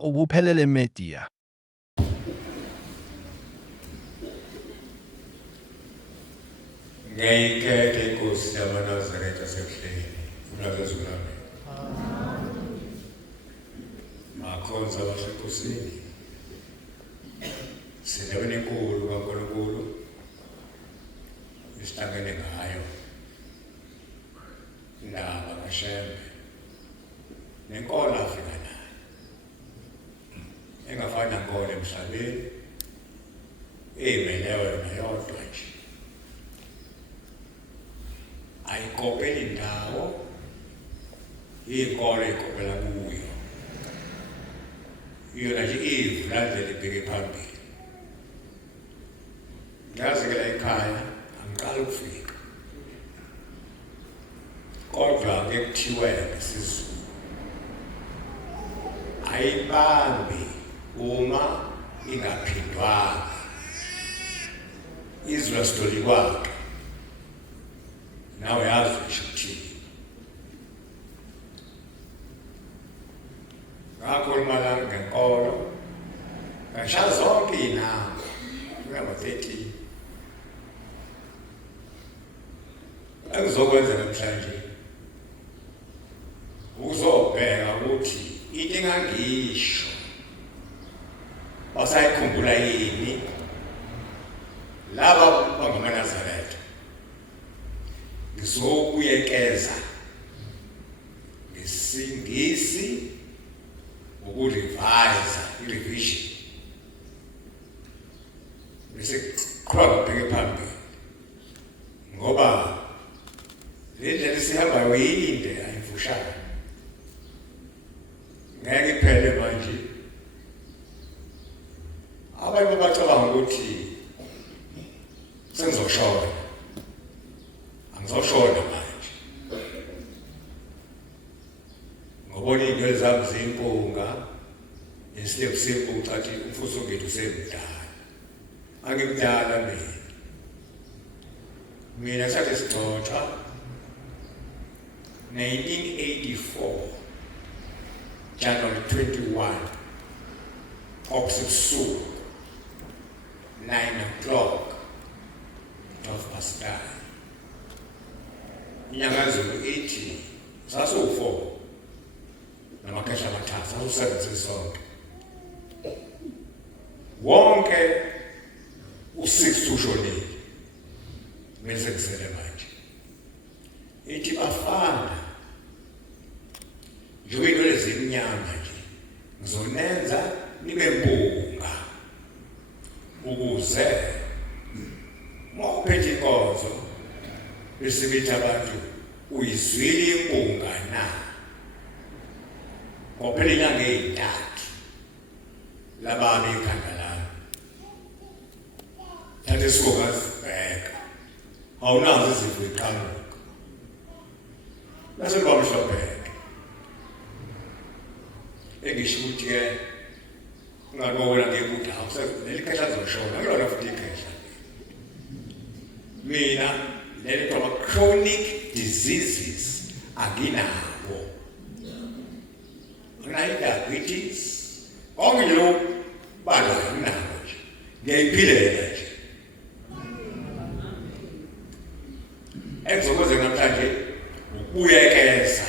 ubuphelele media. Ngiyayikhetha inkosi yabaNazaretha sekuhleni uNakezulane. Makhonza abasenkosini. Sindaweni enkulu kaNkulunkulu isihlangene ngayo. Indaba kaShembe. Nenkolo afika nayo. Engafana nkolo emhlabeni. Eyimeleyo yona yodwa nje. Ayikopela indawo inkolo ikopela kuyo yona nje ivulandlela ibheke phambili ngazi ke la ekhaya angiqala ukufika kodwa ke kuthiwe ngesizulu ayibambi uma ingaphindwanga izwi lasidoli kwakhe nawe yazi ukuthi ngakhuluma la ngenkolo ngashaza zonke inamba ngaba-13 engizokwenza namhlanje uzobheka ukuthi into engangisho basayikhumbula yini laba bangamaNazaretha ngizokuyekeza ngesingisi ukurevise irevision bese qhwa bheke phambili ngoba le ndlela sihamba yinde ayifushane ngeke iphele manje abantu bacabanga ukuthi sengizoshona angizoshona manje ngobona iy'nwele zami ziyimpunga esilevu sempunga ucathi umfuso wethu usemdala angimdala mina sathe sigcotshwa 1984 January 21 okusebusuku 9:00 12:00 inyanga zulu 80 sasu-4 namakhesha amathathu sasu-7 sonke wonke u-6 ushonile mina sengisele manje ithi bafana njengoba iy'nwele zimnyama nje ngizonenza nibe mpunga ukuze uma uphethe inkonzo bese bethi abantu uyizwile impunga na ngophela inyanga ey'ntathu labami ikhanda lami thatha esikokazibheka awunazo izifo iqhamuka bese liba mhlobheke engisho ukuthi-ke ungabona ngekuthi leli khehla lizoshona kulona futhi ikhehla mina leli kuthiwa chronic diseases anginabo nginayi-diabetes konke nje lokhu balo anginabo nje ngiyayiphilela nje engizokwenza namhlanje ukubuyekeza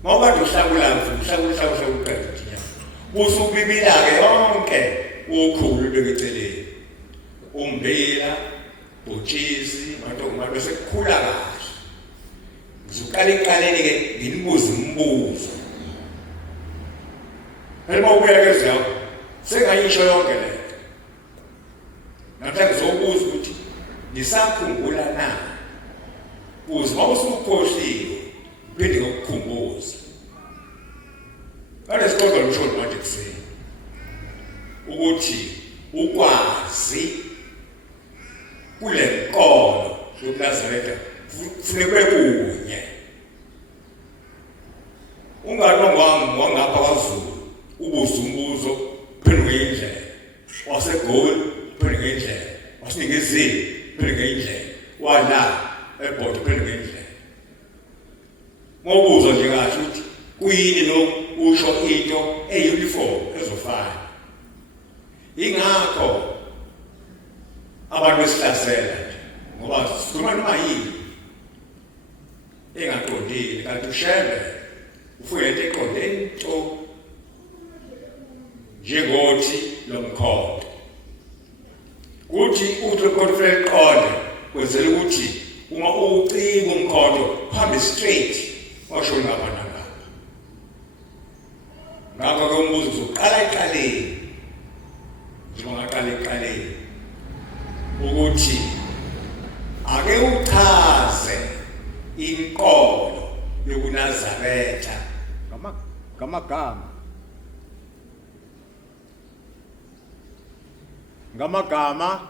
ngoba kade uhlakula uqeda inyama usubibila-ke yonke ukhulu ubeke eceleni umbila bhotshisi mantombazane sekukhula kahle ngizoqala ekuqaleni-ke nginibuze umbuzo uma ubuyekeza yakho sengayisho yonke lento namhlanje ngizobuza ukuthi nisakhumbula na uze uma usukhohliwe uphinde ngokukhumbuza ngale sikodwa lushoni manje kuseni ukuthi ukwazi kule nkolo yokuNazaretha kufuneka kube kunye unganongwami wangapha kwaZulu ubuze umbuzo uphenduke indlela waseGoli uphenduke indlela waseNingizini uphenduke indlela wala ebhoda uphenduke indlela ngobuzo nje kahle ukuthi kuyini lo usho into e-uniform ezofana. Ingakho abantu besihlasela ngoba sikhuluma noma yini engaqondile kanti ushebe ufike into eqonde nto njengothi lo mkhonto kuthi uthi umkhonto ufike eqonde kwenzela ukuthi uma ucika umkhonto uhambe straight washo ngapha nangapha. Ngakho-ke umbuzo uzoqala eqaleni njengongaqala eqaleni ukuthi ake uchaze inkolo yokuNazaretha ngamagama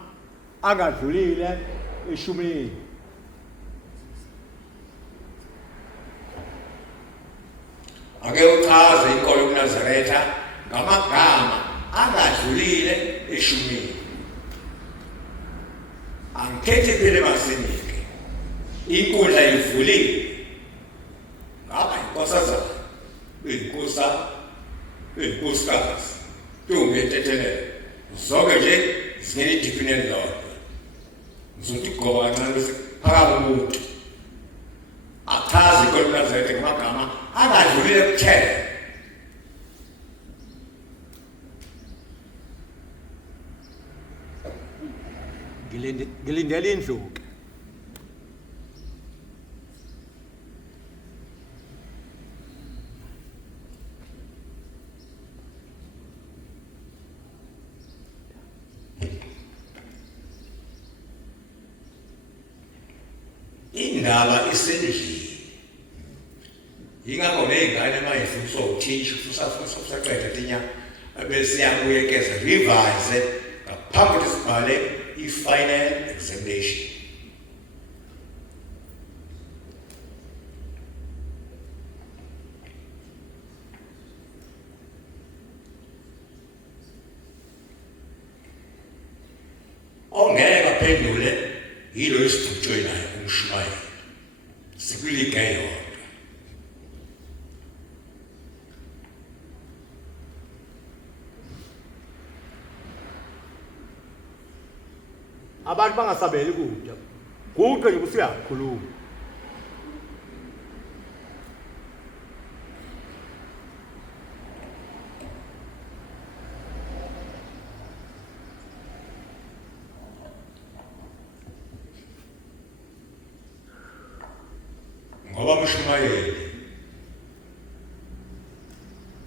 angadlulile eshumini. Ake uchaze inkolo yokuNazaretha ngamagama angadlulile eshumini. Angikhethi phela masinike inkundla ivulile ngaba inkosazana inkosikazi ntombi etethelele zonke nje zingene idiphini elilodwa ngizothi kugoba kancane bese phakama umuntu achaze inkolo yokuNazaretha ngamagama angadlulile kuthela. Ngilindele indluke. Indaba isendlini. Yingakho nezingane mayifundiswa uthisha usaqeda tinya bese yakuyekeza revise ngaphambi kokuthi sibhale i-final examination. Ongeke aphendule yilo esidutshwe naye umshumayeli sikwilike yodwa. Abantu bangasabeli kudla. Kuqe nje usiyakhuluma. Ngoba mshumayeli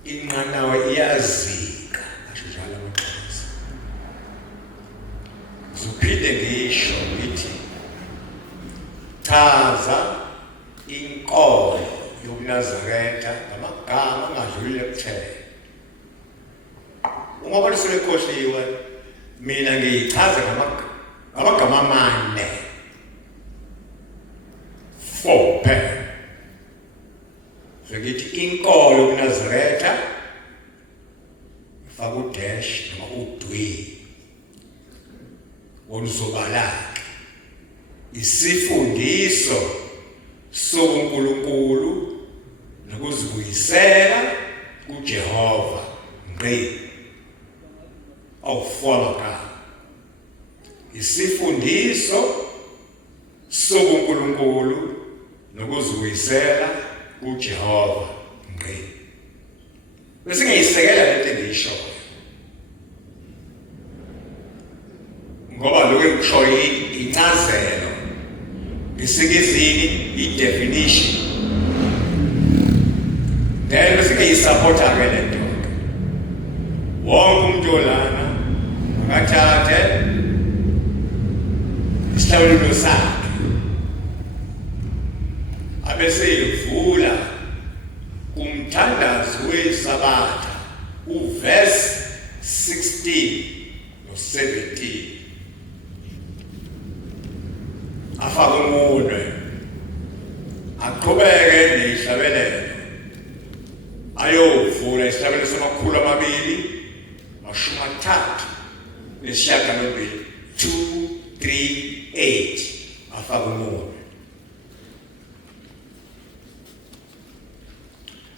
inqanawe iyazika asho njalo amaXhosa. Ngizophinde ngisho ngithi chaza inkolo yokuNazaretha ngamagama angadlulile kuthela. Ngoba lisuke ekhohliwe mina ngiyichaza ngamagama amane 4 phela. Ngithi inkolo yokuNazaretha faka udash noma udwi oluzobalaka isifundiso sobuNkulunkulu nokuzibuyisela kuJehova ngqi awufaka isifundiso sobuNkulunkulu nokuzibuyisela kuJehova ngqi. Bese ngiyisekela lento engiyishoyo ngoba lokho engishoyo incazelo ngisikizini i-definition then bese ngiyisupporta ke lento. Wonke umuntu olana akathathe isihlawulo sakhe abese ivula umthandazo weSabatha uverse 16 no-17 afake umunwe aqhubeke neyihlabelelo ayovula isihlabelelo samakhulu 238 238 afake umunwe.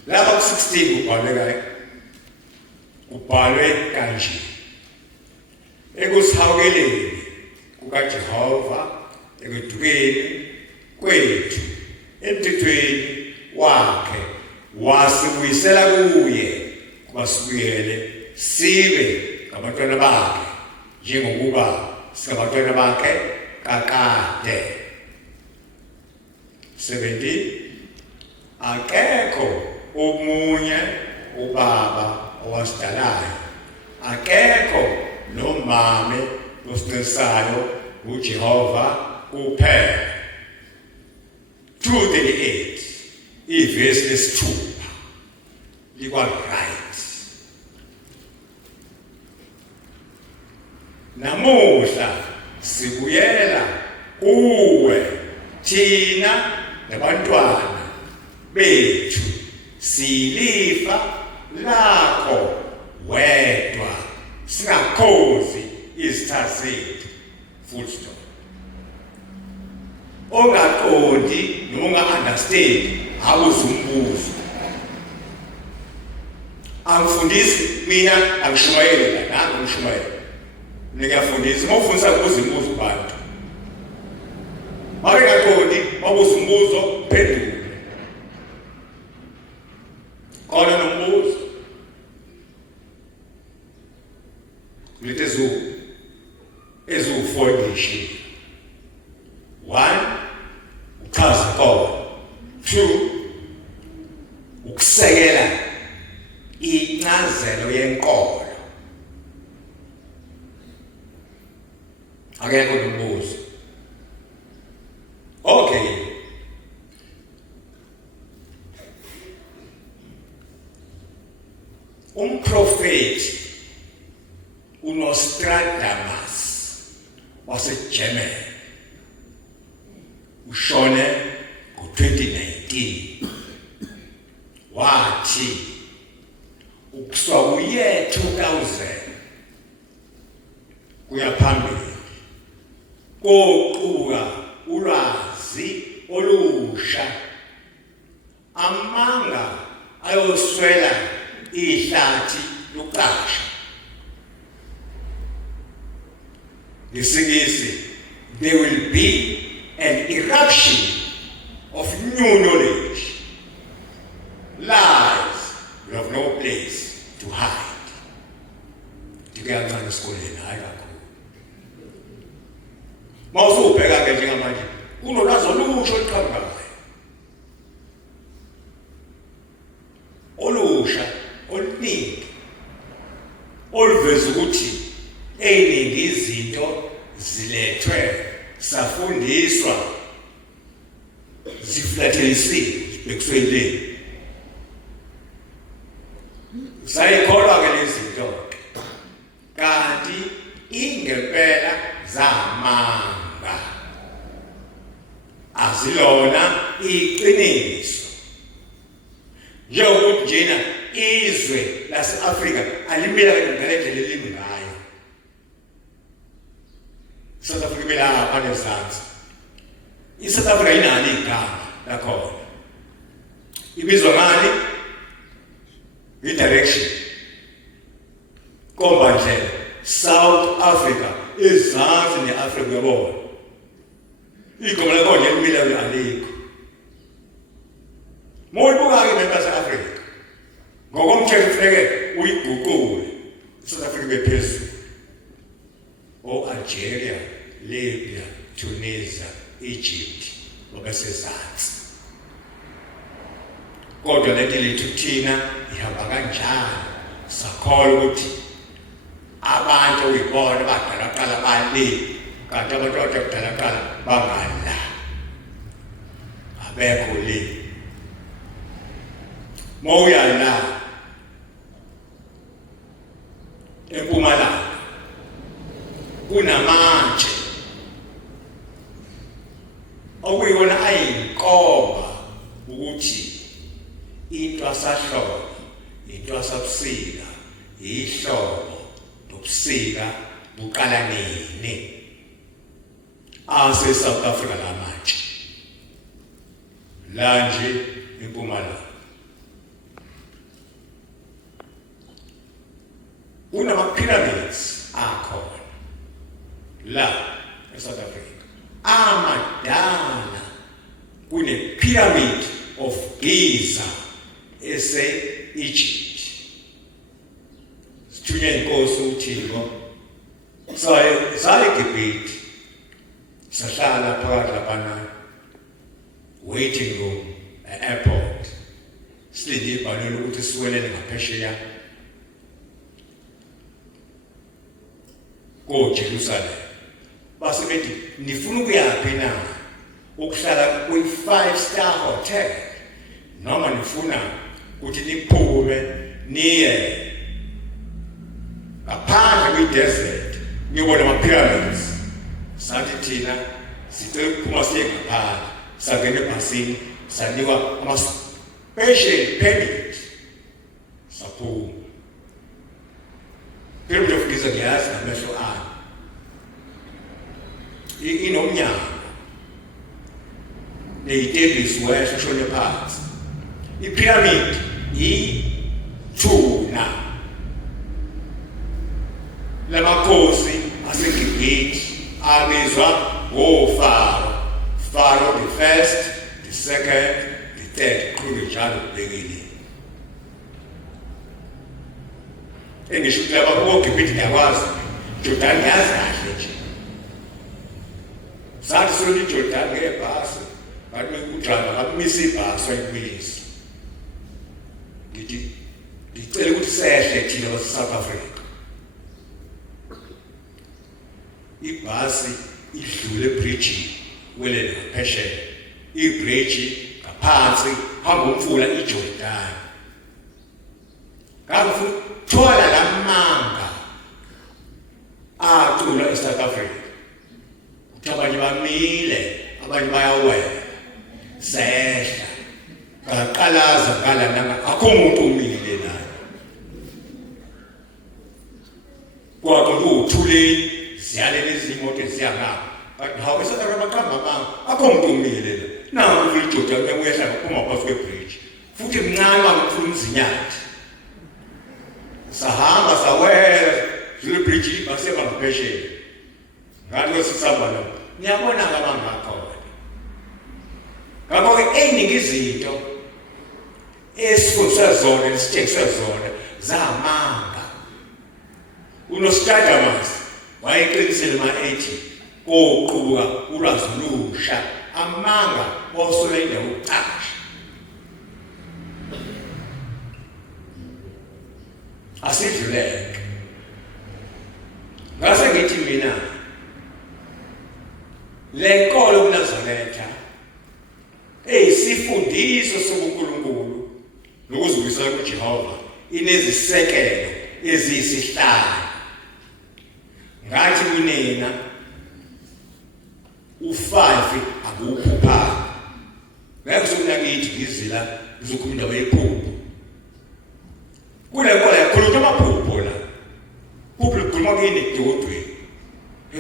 Lapha ku-16 kubhalwe ubhalwe kanje: ekusihawukeleni kukaJehova ekudukeni kwethu emthethweni wakhe wasibuyisela kuye kubasibuyele sibe ngabantwana bakhe njengokuba singabantwana bakhe kakade. 17 akekho omunye ubaba owasidalayo, akekho nomame osiqisayo uJehova kuphela. 2:38 ivesi lesithupha likwa right. Namuhla sibuyela kuwe thina nabantwana bethu, silifa lakho wedwa, singakhozi izitha zethu. Full stop. Ongaqondi noma understand awuzumbuzo. Angifundisi mina, angishumayela nangu ngishumayela. Ngiyafundisa ngofundisa kubuza imibuzo kubantu. Manje ngaqondi babuza umbuzo phendula. Khona nombuzo. Let's ezu-4 1 uchaza khona. 2 ukusekela incazelo yenkolo. Akekho nombuzo. Okay. Umprofeti uNostradamus waseGermany ushone ngo-2019 wathi ukusuka kuye 2000 kuya phambili koquka ulwazi olusha, amanga ayoswela ihlathi luqasha. Ngesingisi, there will be an eruption of new knowledge. Lies will have no place to hide. Ndikancane esikoleni hayi kakhulu. Mawusubheka ke njengamanje kunolwazi olusha oluqhamukayo. Olusha oluningi oluveza ukuthi eningi izinto zilethwe safundiswa ziflathelisiwe bekusweleni. Sayikholwa ke lezi zinto kanti ingempela zamanga, azilona iqiniso. Njengokuthi njena izwe lase-Afrika alimela ngendlela elimi ngayo. South Africa imela ngapha nezansi. I-South Africa inani igama lakhona. Ibizwa ngani? I-direction. Komba ndlela. South Africa izansi ne-Afrika yabona. Igama lakhona elimela alikho. Moyibuka-ke nentase-Afrika. Ngokomthetho kufuneke uyiguqule. South Africa bephezulu. Algeria, Libya, Tunisia, Egypt, babesezansi. Kodwa lento lethu thina ihamba kanjani? Sakholwa ukuthi abantu uyibona badala bali kanti abantu abadala bangala. Abekho le. Mawuyala eMpumalanga kunamanje okuyona ayinkomba ukuthi intwasahlobo, intwasabusika, ihlobo nobusika buqala nini ase-South Africa lamanje la nje eMpumalanga. kunama-pyramids akhona la eSouth Africa amadala kune-pyramid of Giza ese-Egypt. Sithunywe inkosi uThixo saya eGibhithe sahlala phakathi laphana waiting room e-airport silinde ibhanoyi lokuthi siwelele ngaphesheya koJerusalem. Base bethi nifuna ukuyaphi na ukuhlala kwi-5-star hotel noma nifuna ukuthi niphume niye ngaphandle kwi-desert niyobona ama-pyramids. Sathi thina sicela ukuphuma siye ngaphandle, sangena ebhasini sanikwa ama-special permit saphuma. Pyramid of Giza ngiyazi ngamehlo ami inomnyango ney'tebhisi wehla ushone phansi. I-pyramid ithuna lamakhosi aseGibhithe abizwa ngoFaro. Pharaoh the first, the second, the third, kube njalo kubekile. Engisho ukuthi laba koGibhithe ngiyakwazi, Jordan ngiyazi kahle nje. Sathi sona iJordan ngebhasi, bathi udrayiva akamisa ibhasi wayibuyisa. Ngithi ngicela ukuthi sehle thina base-South Africa. Ibhasi idlule ebridge welele ngaphesheya. Ibridge ngaphansi hamba umfula iJordan. Ngakuthola lamanga acula eSouth Africa. Abanye bamile, abanye bayawela. Sehla. Ngaqalaza ngala nanga akho umuntu umile la. Kwakuthuleni siyalele izimoto eziyangapha. But how is that abaqamba akho umuntu umile la. Nangu iJordan uyehla kuphuma phansi kwebridge. Futhi mncane wakufuna umzinyathi. Sahamba sawela zile bridge baseba ngaphesheya. Ngathi kwesisamba la ngiyabona ngabangakhona. Ngakho-ke eziningi izinto esifundiswe zona esitshengiswe zona zamanga. uNostradamus wayeqinisile ma-80 koqubuka ulwazi olusha amanga osole indawo ukucasha. Asidluleke. Ngase ngithi mina le nkolo kuNazaretha eyisifundiso sobuNkulunkulu nokuzibuyisela kuJehova inezisekelo eziyisihlanu. Ngathi kunina u5 akuphupha. Ngeke sokunakithi ngizila ngizokhuluma indaba yephupho. Kule nkolo yakhulunywa amaphupho la. Phupho likhuluma kini edodweni.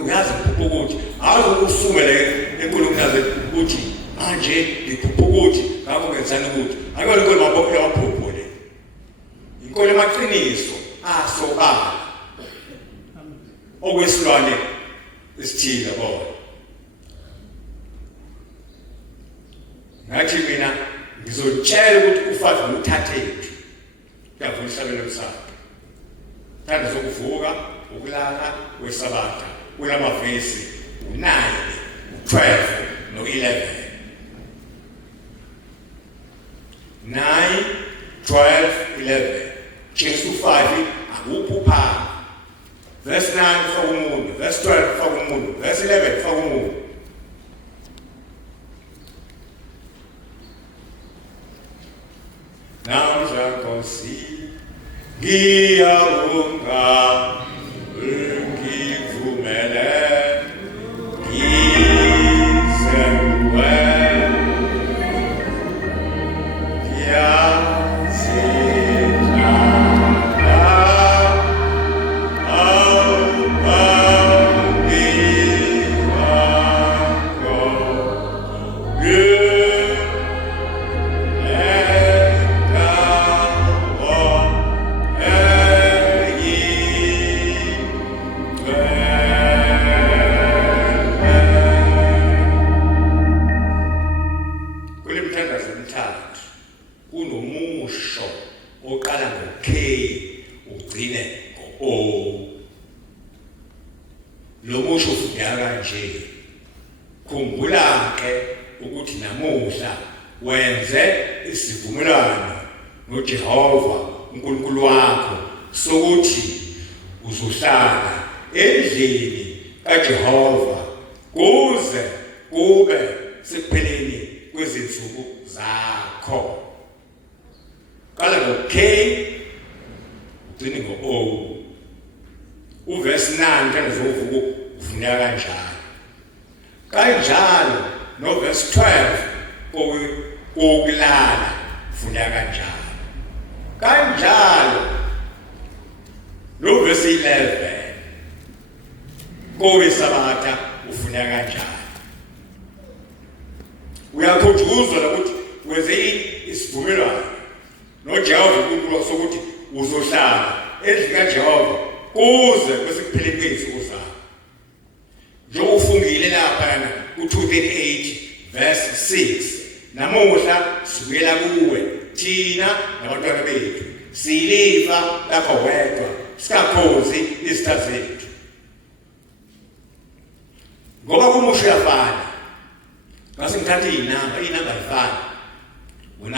Uyazi iphupho ukuthi hayi usumele enkulunkulu ukuthi manje iphupho ukuthi ngakho ngenzani ukuthi akuyona inkolo mabopho amaphupho le. Inkolo emaqiniso asobala. Okwesilwane isithile bona. Ngathi mina ngizotshela ukuthi ufazi nguthathephi. Yavula isabelo sakhe. Thanda sokuvuka, ukulala, wesabatha. Kulamavesi u9, u12 no11. 9, 12, 11. Jesu 5 akuphupha. Verse 9 faka umuntu, verse 12 faka umuntu, verse 11 faka umuntu. Namhla Nkosi ngiyabonga ngivumele ngizenwe ngo-O. Lo musho ufundeka kanje. Khumbula-ke ukuthi namuhla wenze isivumelwano noJehova uNkulunkulu wakho sokuthi uzohlala endlini kaJehova kuze kube sekupheleni kwezinsuku zakho. Qala ngo-K ugcine ngo-O. Uverse 9 kana zovuka ufundeka kanjalo. Kanjalo no verse 12 okulala ufundeka kanjalo. Kanjalo no verse 11 kowesabatha ufundeka kanjalo. Uyakhutshuzwa ukuthi wenze isivumelwano noJehova uNkulunkulu sokuthi uzohlala endlini kaJehova kuze kwesekupheleni kwezinsuku zakho. Njengoba ufungile lapha ku-238 verse 6 namuhla sibuyela kuwe thina nabantwana bethu silifa lapho wedwa sikakhozi izitha zethu. Ngoba kumusho uyafana ngase ngithathe iy'namba ayifana u-9,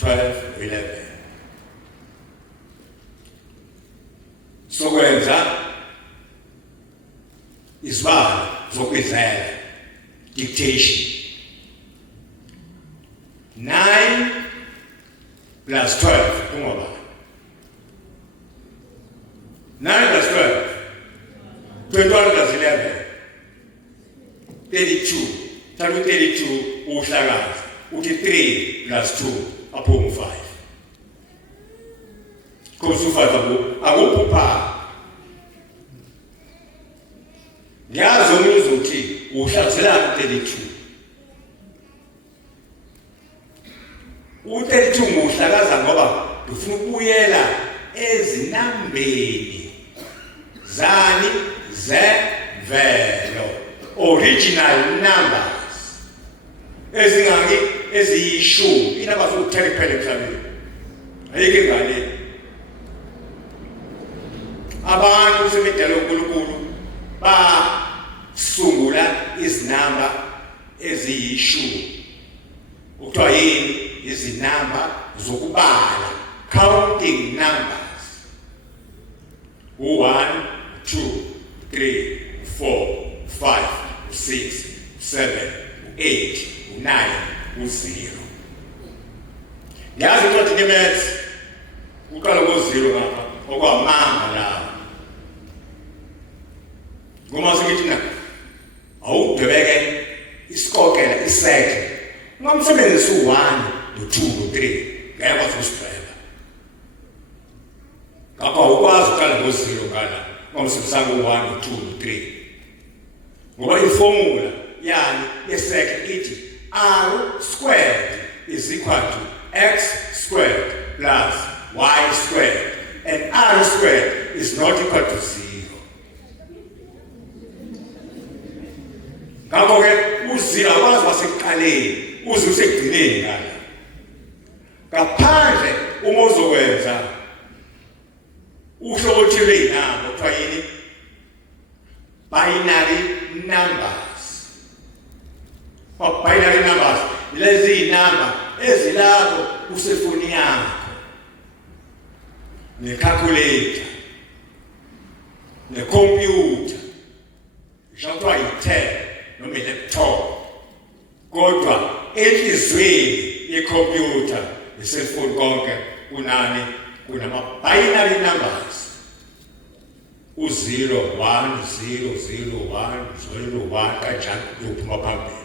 12, 11 sokwenza isibalo zokwizela dictation. 9 plus 12 kungoba 9 plus 12 21 plus 11 32. Thatha u-32 uhlakaza uthi 3 plus 2 aphuma 5. Kusufatha akuphupha. Ngiyazi omunye uzothi uhlazelana 32. U-32 nguhlakaza ngoba ufuna ukubuyela ezinambeni zani zemvelo, original numbers ezingaki eziyishumi. Inamba zokuthela kuphela emhlabeni ayike ngale. Abantu semidala uNkulunkulu basungula izinamba eziyishumi. Ukuthiwa yini? Izinamba zokubala, counting numbers. 1, 2, 3, 4, 5, 6, 7, 8, 9, 0. Yazi ukuthi ngeMaths uqala ngo-0 ngapha okwamanga lawo. Ngoma singithi na awudwebeke isikokela isekhe ungamsebenzisa u1 no2 no3 ngeke wazosidweba. Ngakho awukwazi uqala ngo-0 ngala ungamsebenzisa u1 no2 no3 ngoba iformula yani yesekhe ithi r squared is equal to x squared plus y squared, and r squared is not equal to 0. Ngakho-ke u0 akwazi wasekuqaleni uze usekugcineni ngala. Ngaphandle uma uzokwenza uhlobo oluthile lwey'namba kuthiwa yini? Binary numbers. Binary numbers lezi iy'namba ezilapho kusefoni yakho ne-calculator ne-computer isho kuthiwa yi-tab noma i-laptop, kodwa enhlizweni ye-computer ne-cellphone konke kunani? Kunama-binary numbers. U0, 1, 0, 0, 1, 0, 1 kanjalo kuyophuma phambili.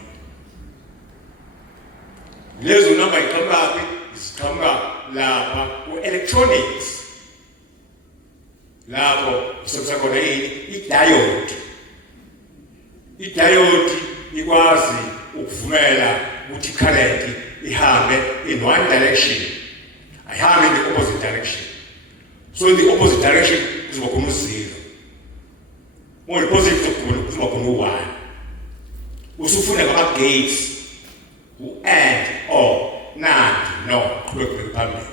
Lezo namba yiqhamukaphi? Ziqhamuka lapha ku-electronics. Lapho usebenzisa khona yini? I-diode. I-diode ikwazi ukuvumela ukuthi i-current ihambe in one direction, ayihambe in the opposite direction. So in the opposite direction kuzoba khona u0. More positive kuzoba khona u1. Usufuna ngama-gates u-and, or, not, no, qhubeka phambili.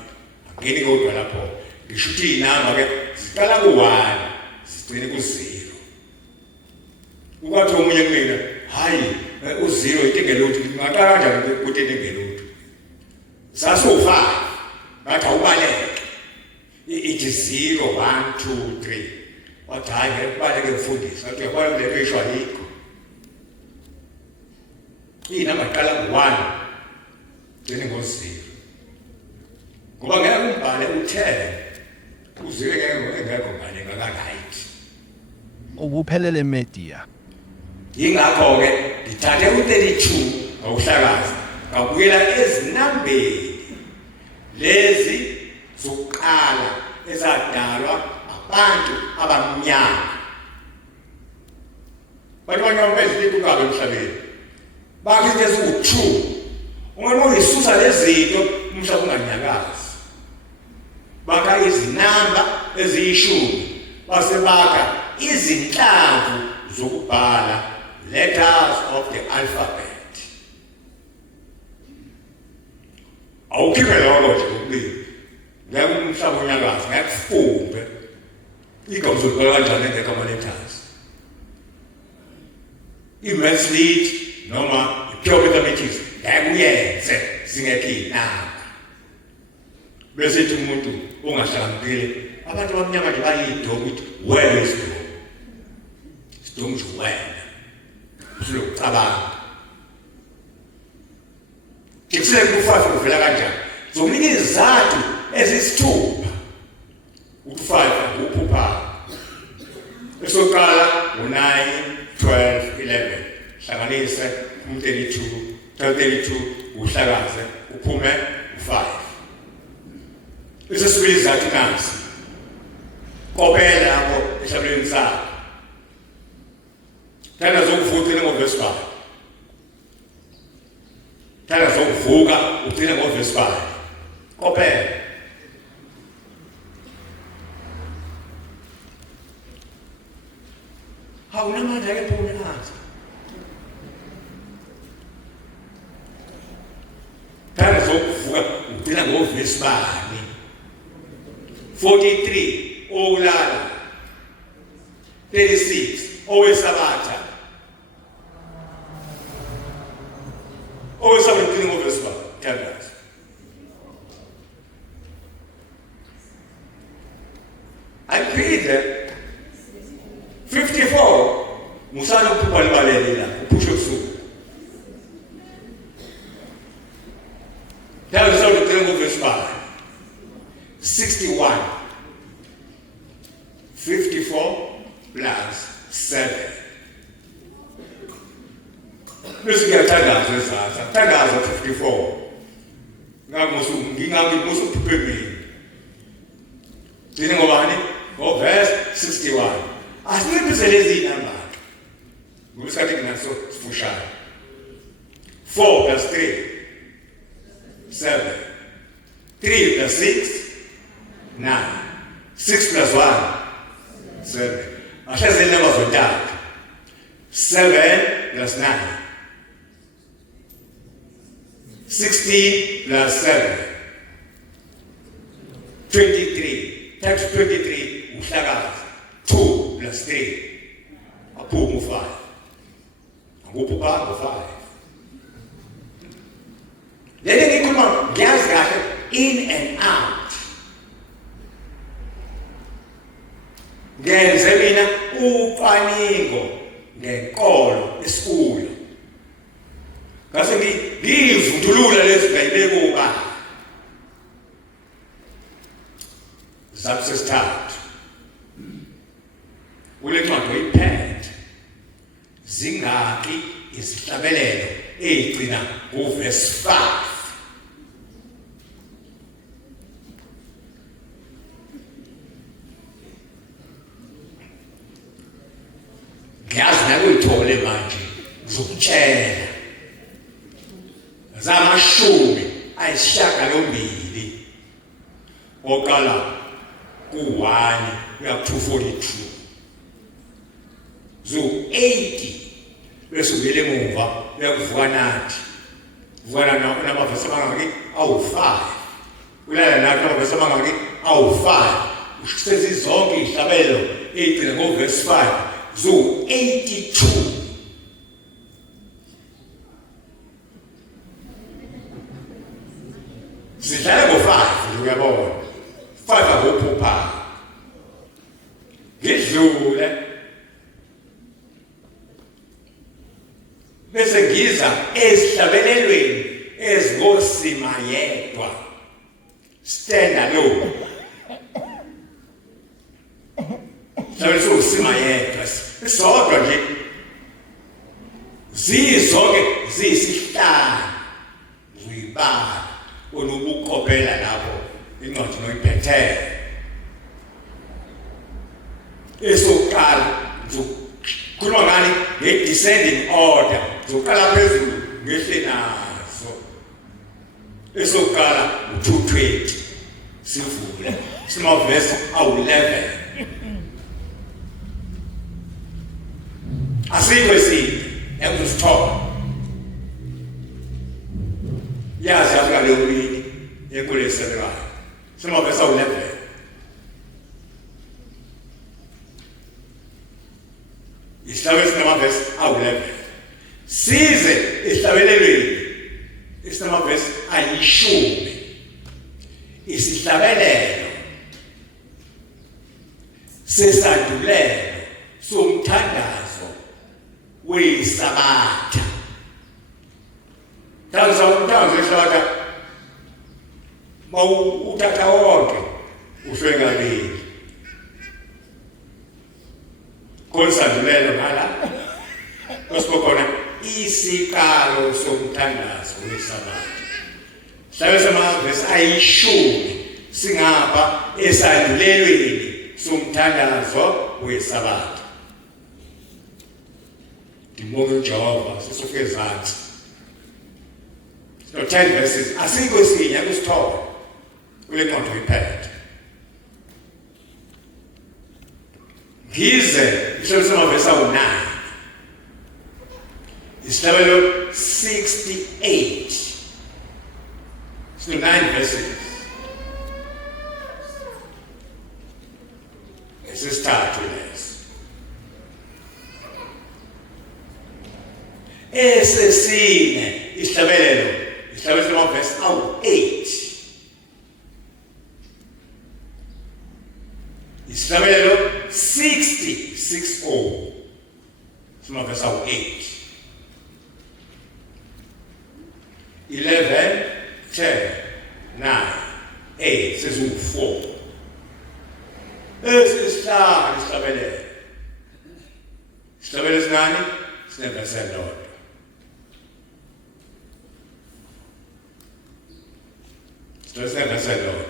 Angeni kodwa lapho ngisho ukuthi inamba ke siqala ku1 sigcine ku0 ukwathi omunye kumina hayi u0 itengelutho ngaqala kanjani ukuthi itengelutho sasu5 ngathi awubaleke ithi 0 1 2 3 wathi hayi kubaleke mfundisi wathi uyabona le nto isho ayikho inamba iqala ku1 gcine ngo0 ngoba ngeke umbhale u10 uzike ngeke ngale ngakalight ubuphelele media ingakho ke ngithathe u32 ngokuhlakaza ngabuyela ezinambeni lezi zokuqala ezadalwa abantu abamnyama bantwana bezilibu kabe emhlabeni bakithi eziwu2 ungena uyisusa lezinto umhlaba unganyakazi baka izinamba eziyishumi base baka izinhlamvu zokubhala letters of the alphabet awukhiphe lokho nje ukubili ngeke umhlaba unyakazi ngekufumbe igama zokubhala kanjani ngekama letters i-maths noma i-pure mathematics ngekuyenze zingekhinamba bese ithi umuntu ongahlakaniphile abantu abamnyama nje bayidomu ukuthi wena isidomu nje wena usulokucabanga Kisele ku5 uvela kanjani zokunika izizathu ezisithupha u5 uphupha esoqala u9 12 11 hlanganise u32 32 uhlakaze uphume u5 isesibili izathu nansi kopela lapho esabelweni sakho thanda zokuvuthela ngoverse 5 thanda zokuvuka ugcina ngoverse 5 kopela awunamandla ke phone nathi thanda zokuvuka ugcina ngoverse 5 43 okulala 36 owesabatha owesabatha ngoverse 5 tell us I read that 54 musana ukuphupha libalele la uphushe usuku tell us ukuthi ngoverse 5 61 54 plus 7 bese ngiyathandaza esasa thandaza 54 ngingamusu uphuphe mina ngobani ngoverse 61 asiphezele izinamba ngokusathi nginaso sifushane 4 plus 3 7 3 plus 6 9 6 plus 1 7 ahleze inamba zontathu 7 plus 9 16 plus 7 23 times 23 uhlakaza 2 plus 3 aphuma 5 akuphupha 5 lele ngikhuluma ngiyazi kahle in and out ngenze mina ucwaningo ngenkolo esikhulu ngase ngivundulula lezi ngayibeka uba zabsesithathu ule ncwadi oyiphethe zingaki izihlabelelo ezigcina kuverse 5 ngiyazi nakuyithole manje ngizokutshela zamashumi ayisishiyagalombili oqala ku1 uya ku242 zo 80 bese ubele emuva uyakuvuka nathi vuka namavesi amangaki awu5 ulala nathi amavesi amangaki awu-5 ushihlezi zonke ihlabelo egcina ngoverse 5 zu-82 sidlala ngo-5 nje uyabona 5 akuphupha ngidlule bese ngiza esihlabelelweni ezingosima yedwa stand alone sabe sosima yedwa isodwa nje zizonke zisihlanu zuyibala olubukhophela lapho incwadi noyiphethe esokuqala khuluma ngani nge-descending order zokuqala phezulu ngehle nazo esokuqala u-220 sivule simavesi awu-11 asikho eside yakuzithoba yazi yafika leyo mini yenkuleselayo simavesi awu-11 isihlabelo esinamavesi awu-11 size esihlabelelweni esinamavesi ayi-10 isihlabelelo sesandulelo somthandazo wesabatha umthandazo wesabatha uthatha wonke uhlwengaleli konsandulelo ngala osikhona isikalo somthandazo wesabatha hlabe samavesi ayi-10 singapha esandulelweni somthandazo wesabatha ndibonge uJehova sesofike ezantsi so 10 verses asikho esinye akusithoba kule ncwadi oyiphethe ngize ihlelo samavesi awu-9 isihlabelo 68 sino-9 verses esesithathu leso esesine isihlabelelo samavesi awu-8 isihlabelelo 60 samavesi awu-8 11 10 9 8 seziwu-4 esisihlanu isihlabelelo isihlabelelo esingani sinevesi elilodwa sinevesi elilodwa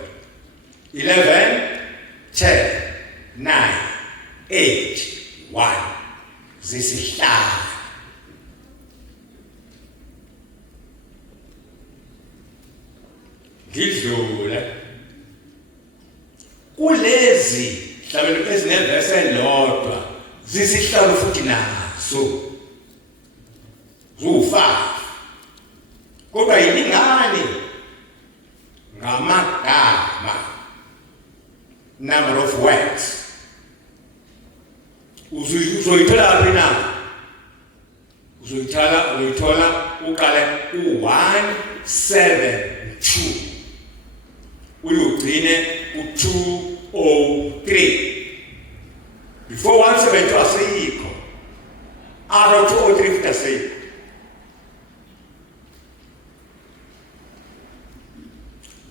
11 10 9 8 1 zisihlanu ngidlule kulezi hlabelo ezinevesi elilodwa zisihlanu futhi nazo zu-5 kodwa yilingani ngamagama number of words uzoyithola phi na uzoyithola uqale u-172 uyugcine u-203 before 172 asikho after 203 futhi asikho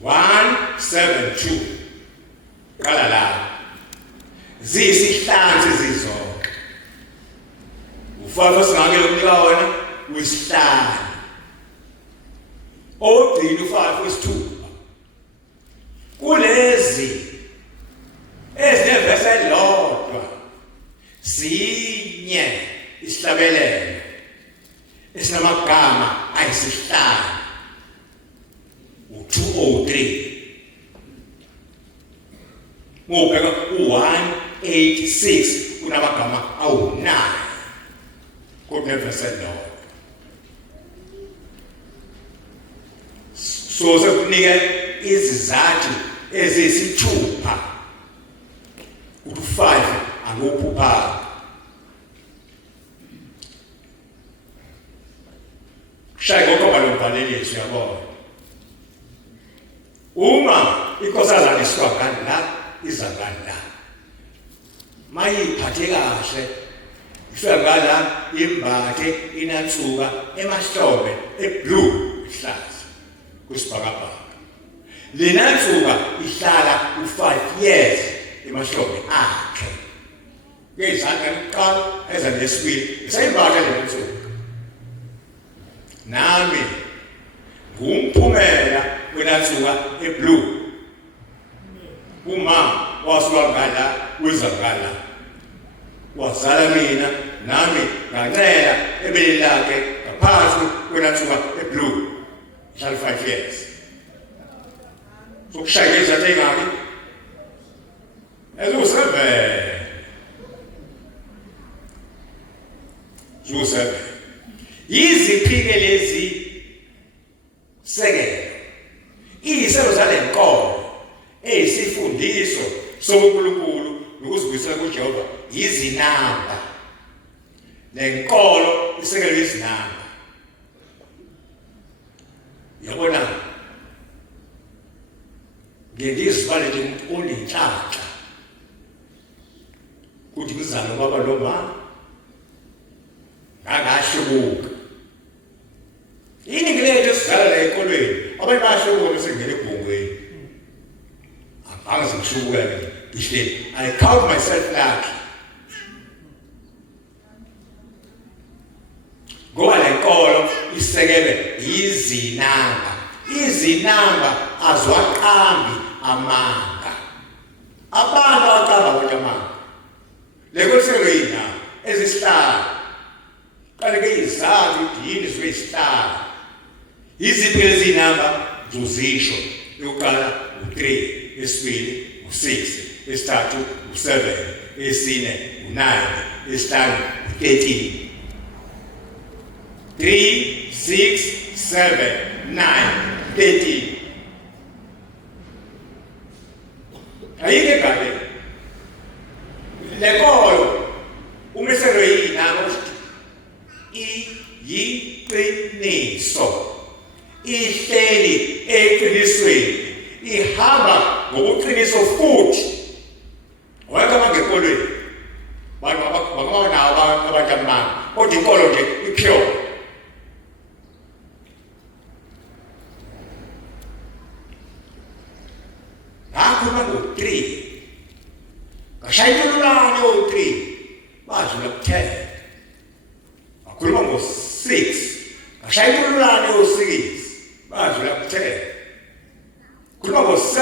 (172) qala la ziyisihlanu zizonke ufaka singake lokunika wena uyisihlanu ogcina u5 wesithupha kulezi ezinevesi elilodwa sinye isihlabelelo esinamagama ayisihlanu u-203 ngobheka u-186 kunamagama awu-9 kunevesi elilodwa so sekunike izizathu eziyisithupha uthi 5 angophupha shaye ngoba lombhaleliso uyabona uma inkosazana isikwangani la izangani la mayiphathe kahle ifangala imbathe inatsuka emahlombe eblue ihlaza kusibhakabhaka lenatsuka ihlala u5 years emahlombe akhe ngezandla kuqala ezalesibili isayimbatha lenatsuka nami ngumphumela wenatsuka eblue uma wasuwangala wezangala wazala mina nami ngancela ebele lakhe ngaphansi kwenatsuka eblue hlala 5 years sokushaya izathu engaki eziwu7 yiziphike lezi sekelo iyiselo zalenkolo eyisifundiso sokuNkulunkulu nokuzibuyisela kuJehova izinamba lenkolo isekelo izinamba yabona ngiyizibale nje umuntu onenhlanhla kuthi kuzalo baba noma akashubuka iningi lethu esidlala la ekolweni abantu bayashubuka bese ngene ebhongweni angishubuka mina ngihle I count myself lucky ngoba lenkolo isekele izinamba azwaqambi amanga abantu abaqamba ukuthi amanga lekosekelo yina ezisihlanu kanti ke izathu yini ziyisihlanu iziphi lezinamba zozisho yokuqala u3 esibili u6 esithathu u7 esine u9 esihlanu u13 3 6 7 9 13 ayike ngale lekolo umeselo yinamba iyiqiniso ihleli eqinisweni ihamba ngokuqiniso futhi wayekama ngekolweni bantu bakabanawo abantu amanga kodwa inkolo nje ipure ngakhuluma ngo3 ngashayitululane o3 badlula ku10 ngakhuluma ngo6 ngashayitululane o6 badlula ku10 khuluma ngo7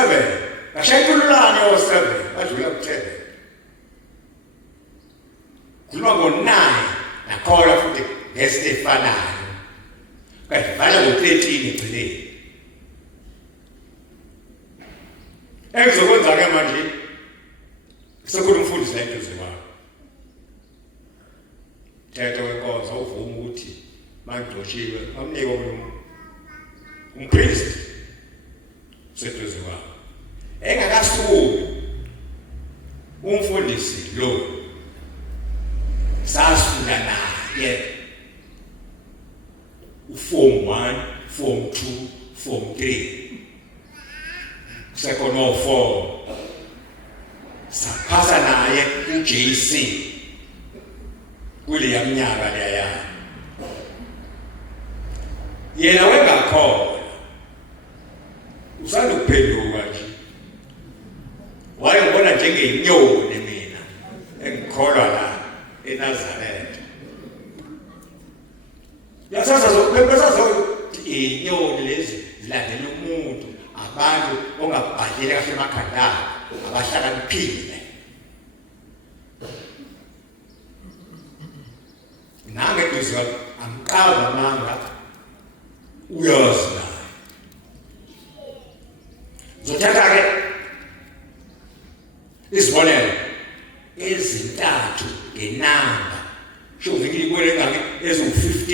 ngashayitululane o7 badlula ku10 khuluma ngo9 nakhola futhi ngesifanayo kanti bhala ngo13 egcineni engizokwenza ke manje sekulo umfundisi la eduze kwami thetho wenkonzo uvuma ukuthi mangidoshiwe amnike umpriest seduze kwami engakasuki umfundisi lo sasifunda naye uform 1 form 2 form 3 second or 4 saphasa naye uJC kule yaminyaka leya yena wengakhona usanda kuphenduka nje wayebona njengenyoni mina engikholwa la eNazaretha yasasa zokuphepesa inyoni lezi zilandela umuntu abantu ongabhadlela kahle emakhanda abahlakaniphile nange kuzwa amqaba manga uyazi naye zothatha ke isibonelo ezintathu ngenamba sho ngikili kwele ngake ezu15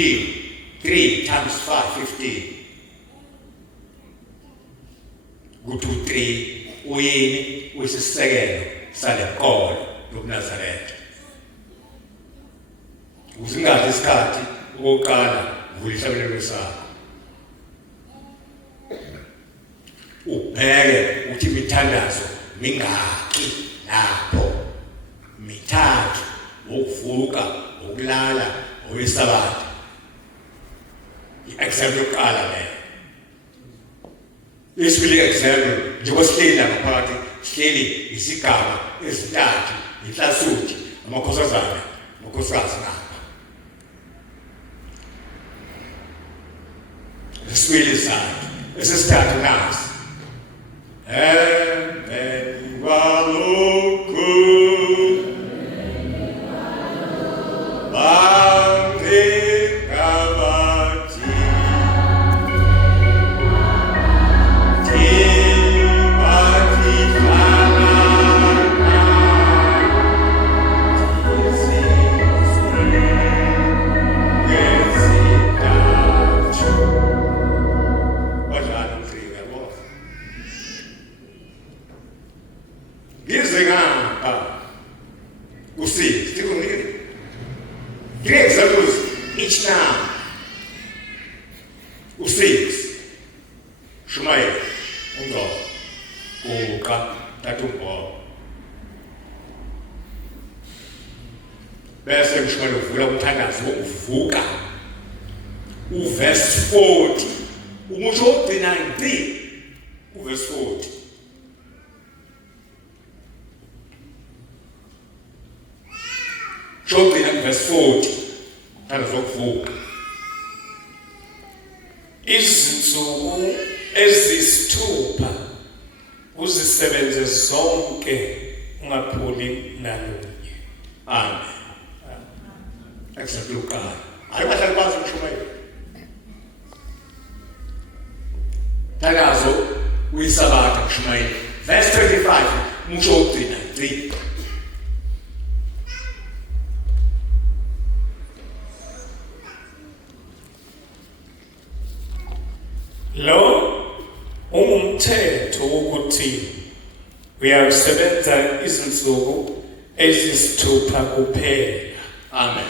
3 times 5 15 go to 3 uyini uyisisekelo salenkolo lobuNazaretha. Uzingathi isikhathi okokuqala vula ihlabelelo sakho. Ubheke uthi imithandazo mingaki lapho. Mithathu ukuvuka, ukulala, owesabatha. I-example yokuqala leyo. Isibili example njengoba sihleli ngaphakathi sihleli isigaba ezintathu inhlasuthi amakhosazana nokhosikazi ngapha. Isibili isandla esesithathu nasi. Three examples each now. U6 Shumael Undo Uka Tatumbo. Bese uShumayela uvula umthandazo uvuka. Uverse 40. Umusho ogcina 3 uverse 40. Shogcina verse 40. Thandazo ukuvuka. Izinsuku ezisithupha uzisebenze zonke ungaphuli nalunye. Amen. Exactly ukala. Ayibahlali bazi uShumayela. Thandazo uyisabatha uShumayela. Verse 25 umusho ogcina 3. Lo ungumthetho ukuthi uyasebenza izinsuku ezisithupha kuphela. Amen.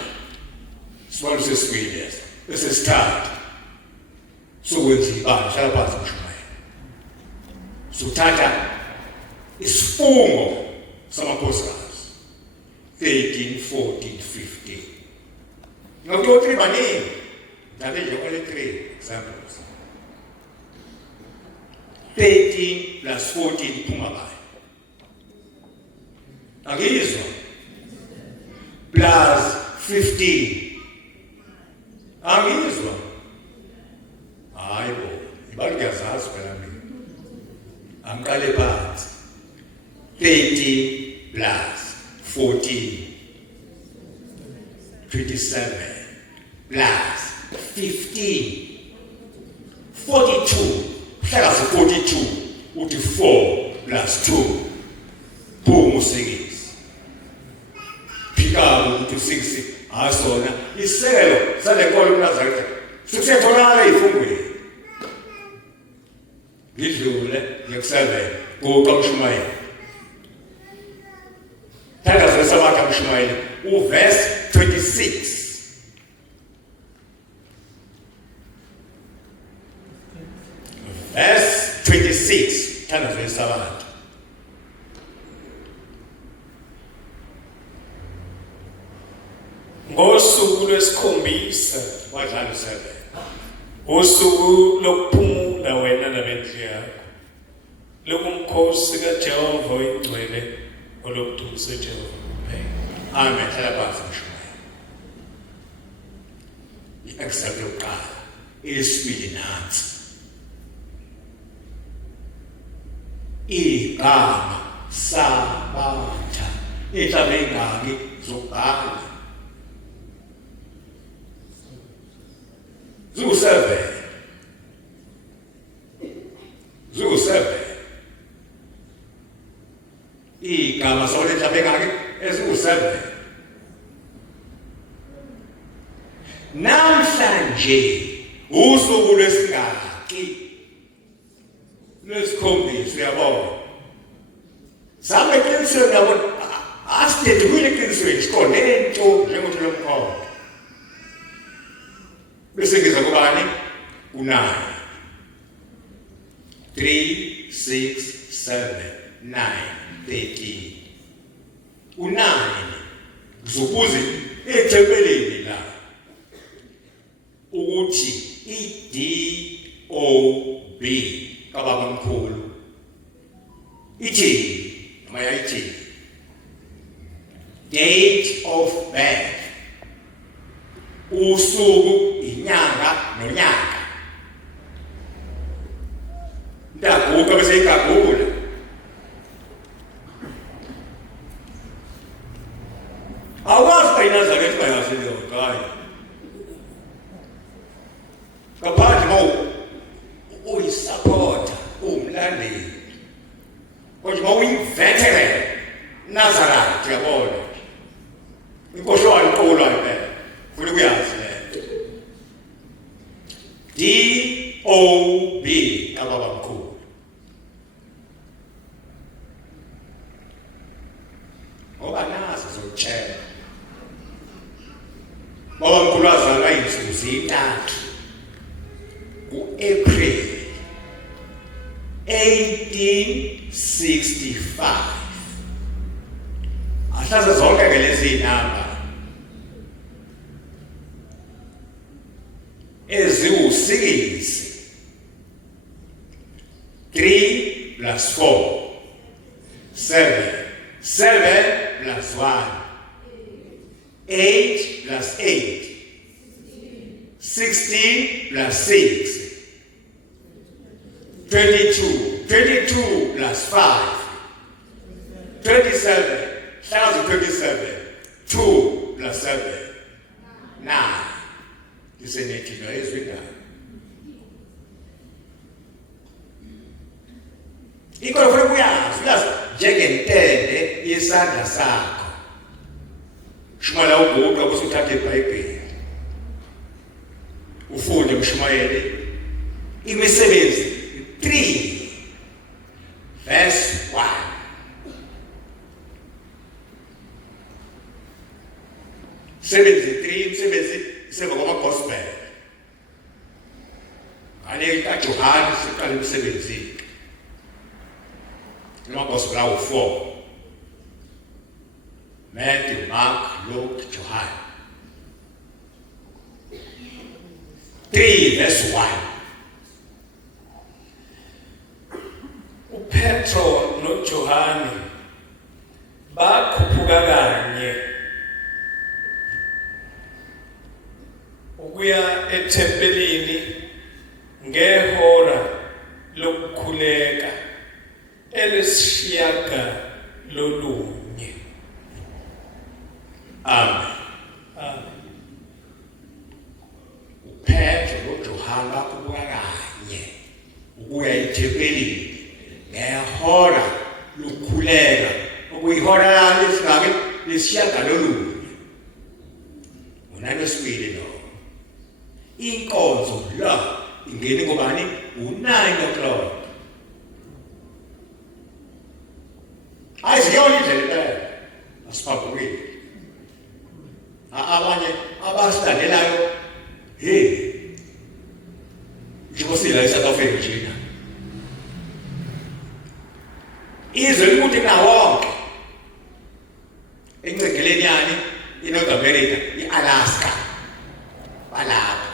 Sibona sesibili esesithathu. Sokwenza ibandla hlala phansi uShumayela. Suthatha isifungo samakhosikazi 13, 14, 15. Ngakuthola baningi. Thathe nje only 3 examples. 13 plus 14 phuma bayo. Akizwa? Plus 15. Akizwa? Hayibo, ibakuyazazi phela mina. Angiqale phansi. 13 plus 14. 27 plus 15. 42. Hlala 42 uthi 4 plus 2 boom 6 phika uthi 6 asona iselo salenkolo lobuNazaretha sikutholakala ifungweni ngidlule ngeku7 kuqa uShumayela Thandazo lesabatha uShumayela uverse 26 Verse 26, Thandazo lesabatha. Ngosuku lwesikhombisa wadlala 7. usuku lokuphumula wena nabendlu yakho. Lokumkhosi kaJehova oyingcwele olokudumisa uJehova kuphela. Amen. Hlala phansi uShumayela. I-example yokuqala isibili nansi. Igama sabatha ihlabe ingaki zokubhala zu7 igama sole ihlabe ingaki ezu7 namhlanje usuku lwesingaki lesikhombisa uyabona Zama eqinisweni nabo asithethe kuyile eqinisweni siqonde into njengothi lomkhonto. Bese ngeza kubani? U9. 3, 6, 7, 9, 13. U9 uzokuze ethempelini la ukuthi iDOB kababa mkhulu ithi noma yayithi date of birth, usuku, inyanga nonyaka. Ndaguqa bese igagula. Awazi bayinazaretha bayazi leyo hayi. Kaphandle mawu uyisupporter, umlandeli. Kodwa mawuyi-veteran Nazareth yabona. Inkohlwane iqolwa impela. Funa ukuyazi le. DOB kababa mkhulu. Ngoba nazo zokutshela. Baba mkhulu wazalwa insuku zintathu ku-April 1865. Ahlaza zonke ke lezi zinamba eziwu-6. 3 plus 4 7. 7 plus 1 8 plus 8 16 plus 6 22. 22 plus 5 27. 1027. 2 plus 7 9. Isenethilo ezwindana. Ikho ufuna uyazi njengentende yesandla sakho. Shumala uguqa bese uthathe iBhayibheli. Ufunde uMshumayeli imisebenzi 3 verse 1. Sebenzi 3 imisebenzi iseva kwama-gospel. Ngale kaJohane siqala imisebenzi. Ama-gospel awu-4. Matthew, Mark, Luke, John. 3 verse 1. uPetro noJohane bakhuphuka kanye ukuya ethempelini ngehora lokukhuleka elesishiyaga lolunye. Amen. uPetro noJohane bakhuphuka kanye ukuya ethempelini ngehora lokukhuleka okuyihora lesingaki lesishiyaga lolunye. Unalesibili lo. Inkonzo la ingene ngobani? U9 o'clock. Ayiziyona indlela impela. Asiphaphukile. Abanye abasilandelayo njengoba sila eSouth Africa njena. Izwe likude nawonke. Encegeleni yani iNorth America, iAlaska. Balapha.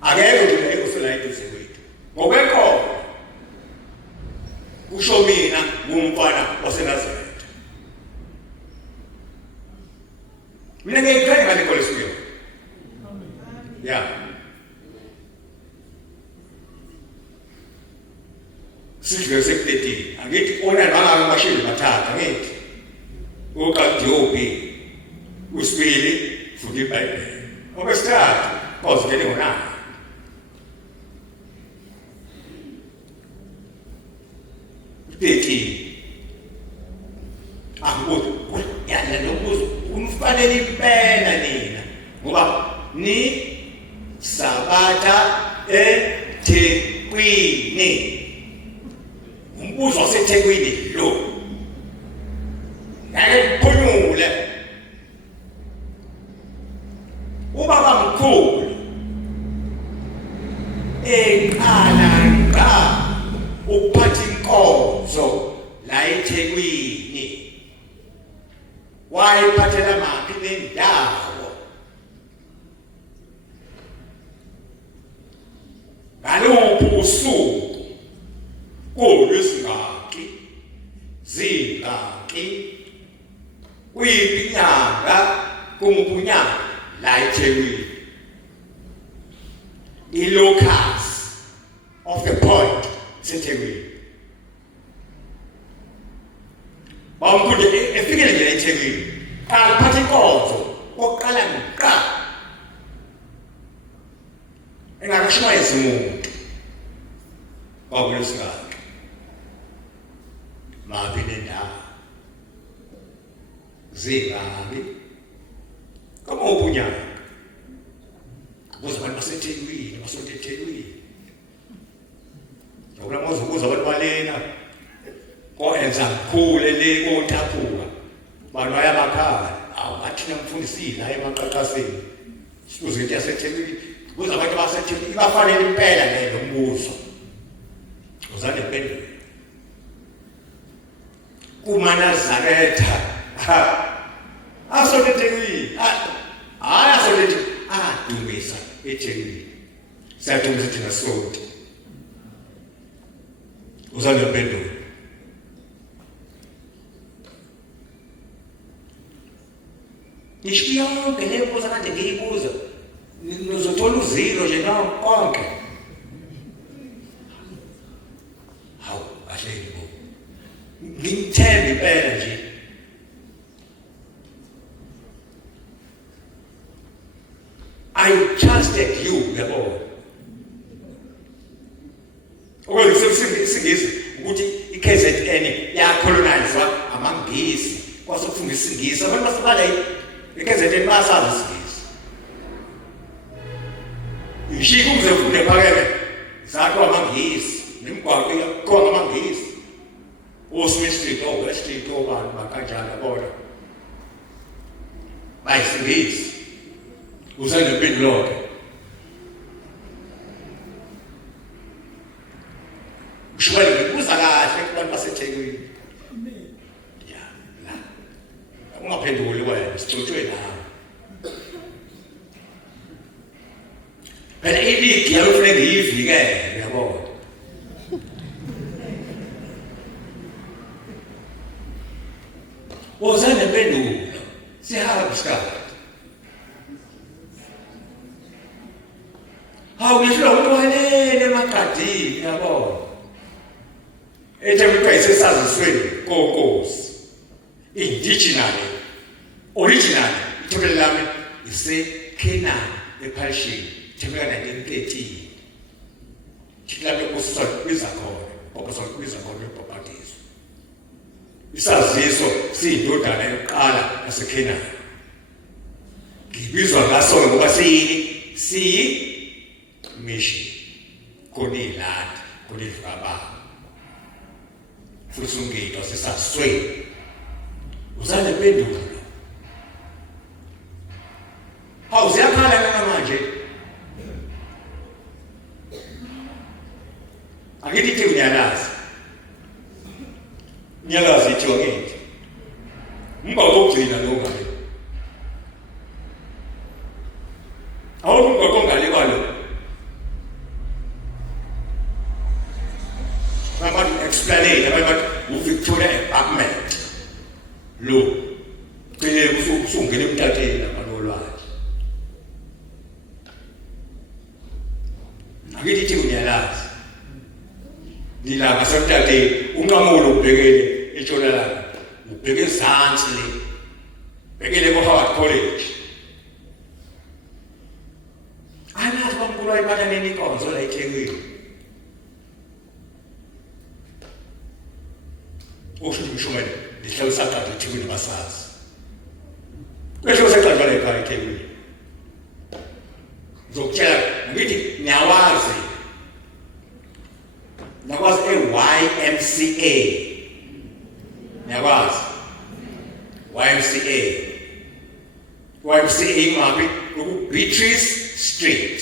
Akekho nje ekufela eduze kwethu. Ngokwekho kusho mina ngumfana waseNazaretha. Mina ngiyikhaya ngale college kuyo. Yeah. Sidlule sekuletini. Angithi ona nanga amashini mathatha ngithi. uDOB usibili futhi iBhayibheli. Okwesithathu bawuzingene ngona. Uthini? Akubuzo. Yana nokubuzo unifanele impela nina. Ngoba ni Sabatha eThekwini. Umbuzo waseThekwini lo. ake kuphumule ubaba mkhulu eqala nga ukuphatha inkonzo la eThekwini wayiphathela maphi nendawo ngaluphi usuku kolwesingaki zingaki kwinyanga kumpunyaka la eThekwini ilocus of the point seThekwini bamkhulu efikele nje eThekwini akaphatha inkonzo oqala nqa engakashayisa umuntu kwakulesingaki maphi nendawo zingaki kama upunyaka kuze abantu baseThekwini basonto eThekwini ngoba manje ukuza abantu balena koenza khule le kothaphuka abantu bayamakhaya abathina mfundisi la emaqaqaseni sibuze into yaseThekwini kuze abantu baseThekwini bafanele impela le umbuzo uzane phendula kuManazaretha asonto eThekwini hayi asonto dumisa eThekwini siyadumisa thina sonke uzane phendula Nishiyonke le mbuzo kade ngiyibuza nizothola uzilo nje nawo konke hawu kahle yibo ngithemba impela nje I trusted you yabo okwesingisi ukuthi iKZN yacolonize amangisi kwasokufundisa isingisi abantu basibala iKZN basazi isingisi ishiko umzefunde phakeme zakho amangisi nemigwaqo yakho amangisi oSmith Street West Street abantu bakanjalo bona bayisingisi uzane impilo ushwele kuza kahle kubantu baseThekwini ya la ungaphenduli wena sicotshwe nawe phela iligi yalofune ngiyivikele uyabona uzane impendulo sihamba isikhathi hawu ngifuna ukuwalele emaqadini yabona eThekwini kwayisesazisweni konkosi originally ithobela lami iseKenani ePalestine Themeka 1913 thilapho kusisa kubiza khona okuzokubiza khona ibhabhatiso isaziso siyindodana yokuqala yaseKenani ngibizwa ngaso ngoba siyi mission konilandi konivukaba futhi ungitwa sesasweni uzane impendulo hawu ziyakhala manje akithi ke unyalazi ithiwa ngithi ungakugcina lo ngale awungakho ngale kwalo explain about uVictoria Embankment lo kule usungena emtateni labanolwazi akithi unyalazi nilanga semtateni unqamulo ubhekele eTshonalanga ubheke ezantsi le bhekele ko-Howard College anazi bamkhulu wayiphatha nini inkonzo la eThekwini okusho umshumele lihlala saqala eThekwini basazi bese saqala la ekhaya eThekwini ngizokutshela ngithi nyawazi YMCA nyawazi CA. YMCA ngaphi ku Beatrice Street.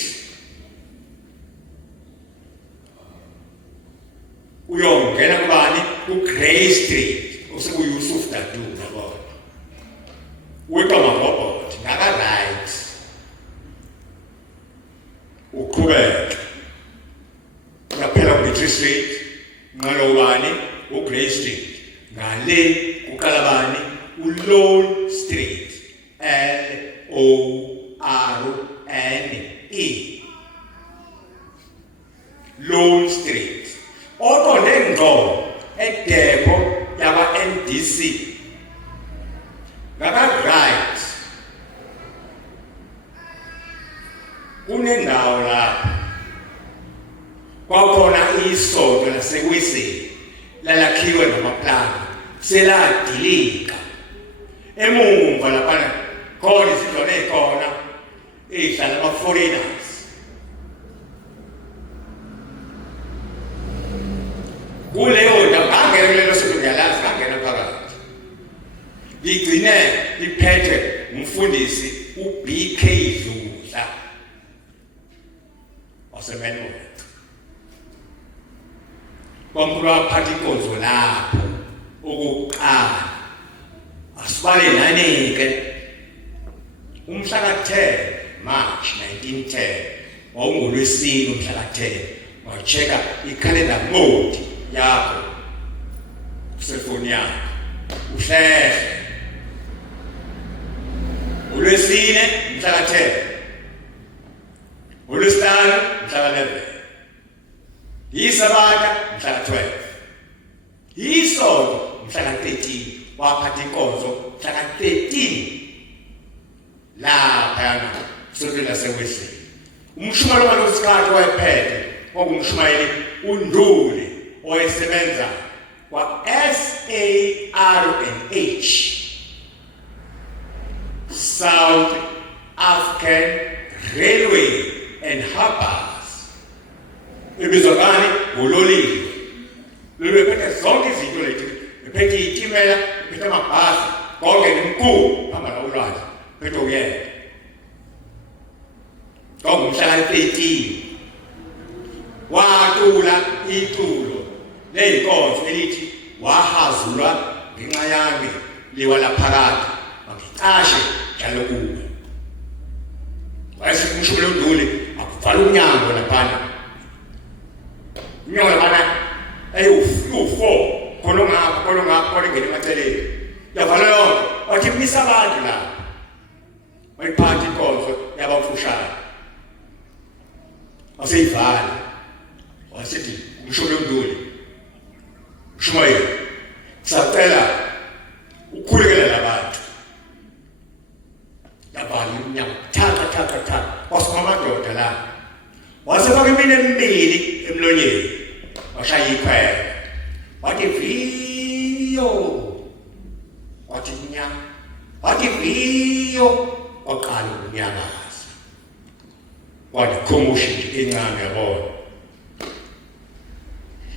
Uyongena kubani ku Grey Street useku-Yusuf Dadu yabona. Weqa amabhobhoti ngaka-right. Uqhubeke. Uyaphela ku-Beatrice Street, ngalo ubani u-Grey Street. Ngale kuqalabani u-Lone Street. Lorne. Lone Street. Oqonde ngqo eDepho yakwa-NDC. Ngaka-right. Kunendawo lapha. Kwakhona isonto laseKwiseni lalakhiwe ngamaplanga seladilika. Emumva laphana khona izindlwana ey'khona ey'hlala ama-foreigners. Kuleyo ndawo ngangena kulelo sonto ngiyalazi ngangena phakathi. Ligcine liphethe umfundisi u-BK Dludla waseManmouth. Kwamkhulu waphatha inkonzo lapho okokuqala. Asibale nani-ke umhla ka-10 March 1910 wawungoLwesine umhla ka-10 wa-check-a i-calendar mode yakho kuselfoni yakho uhlehle uLwesine umhla ka-10 uLwesihlanu umhla ka-11 yiSabata umhla ka-12 yisonto umhla ka-13 waphatha inkonzo mhla ka-13 laphayana sonto laseWesley. Umshumayeli walosikhathi wayephethe kwakungumshumayeli uNduli owayesebenza kwa-SARNH, South African Railway and Harbours. Ibizwa ngani? Ngololiwe. Lolu ephethe zonke izinto lethu. Ephethe iyitimela, ephethe amabhasi, konke nemkhulu hamba ulwazi. Phethe uyena. Kwakungumhla ka-13 wacula iculo ley'nkonzo elithi wahazulwa ngenxa yami liwa laphakade mangicashe njalo kuwe. Wayesithi umshumayeli uNduli akuvala umnyango laphana. Umnyango laphana uwu-4 khona ongapha khona engena emaceleni. Yavala yonke wathi misa abantu la. Wayiphatha inkonzo yabamfushane. Waseyivala. Wasithi umshumayeli uNduli Mshumayeli sacela ukhulekela labantu. Yavala umnyango thatha wasukuma amadoda la. Wasefaka imini emibili emlonyeni washaya ikhwela. Wathi viyo. Wathi nya. Wathi viyo. Waqala ukunyakaza. Wathi nje encane yabona.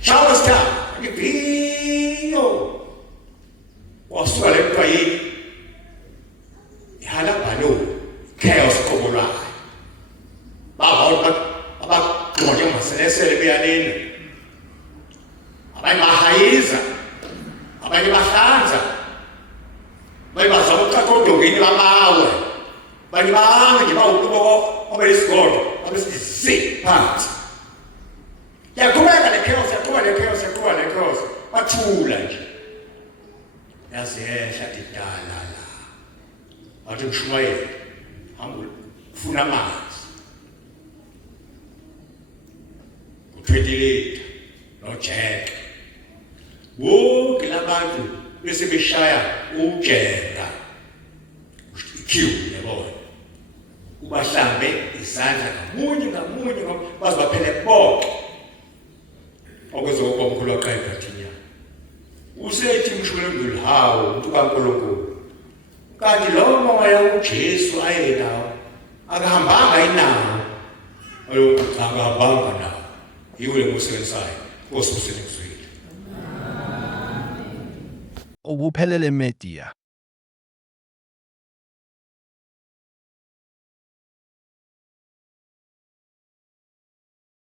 Shower star. Wathi viyo. Wasuka le mqayini. Ihala balo. Chaos kobolwayo. Abaqonje maselesele beyanini. Abanye bahayiza. Abanye bahlanza. Bayibazama ukucaca odongeni babawe. Abanye bahambe nje bawukubo obelisigodo. Abesizi phansi. Yaqhubeka le chaos. Bathula nje. Yazi yehla idala la. Wathi Mshumayeli hamba ufuna amanzi. U20 liter noJack. Wonke labantu bese beshaya ujenga. Iqueue yabona. Ubahlambe izandla ngamunye baze baphele bonke. Okwezokuba omkhulu waqayiqa thinya. Usethi Mshumayeli uNduli hawo umuntu kaNkulunkulu. Kanti lo moya uJesu ayenawo akahambanga inawo. Akahambanga nawo. Yiwo le musebenzayo. Nkosi usenikuzwile. Ubuphelele Media.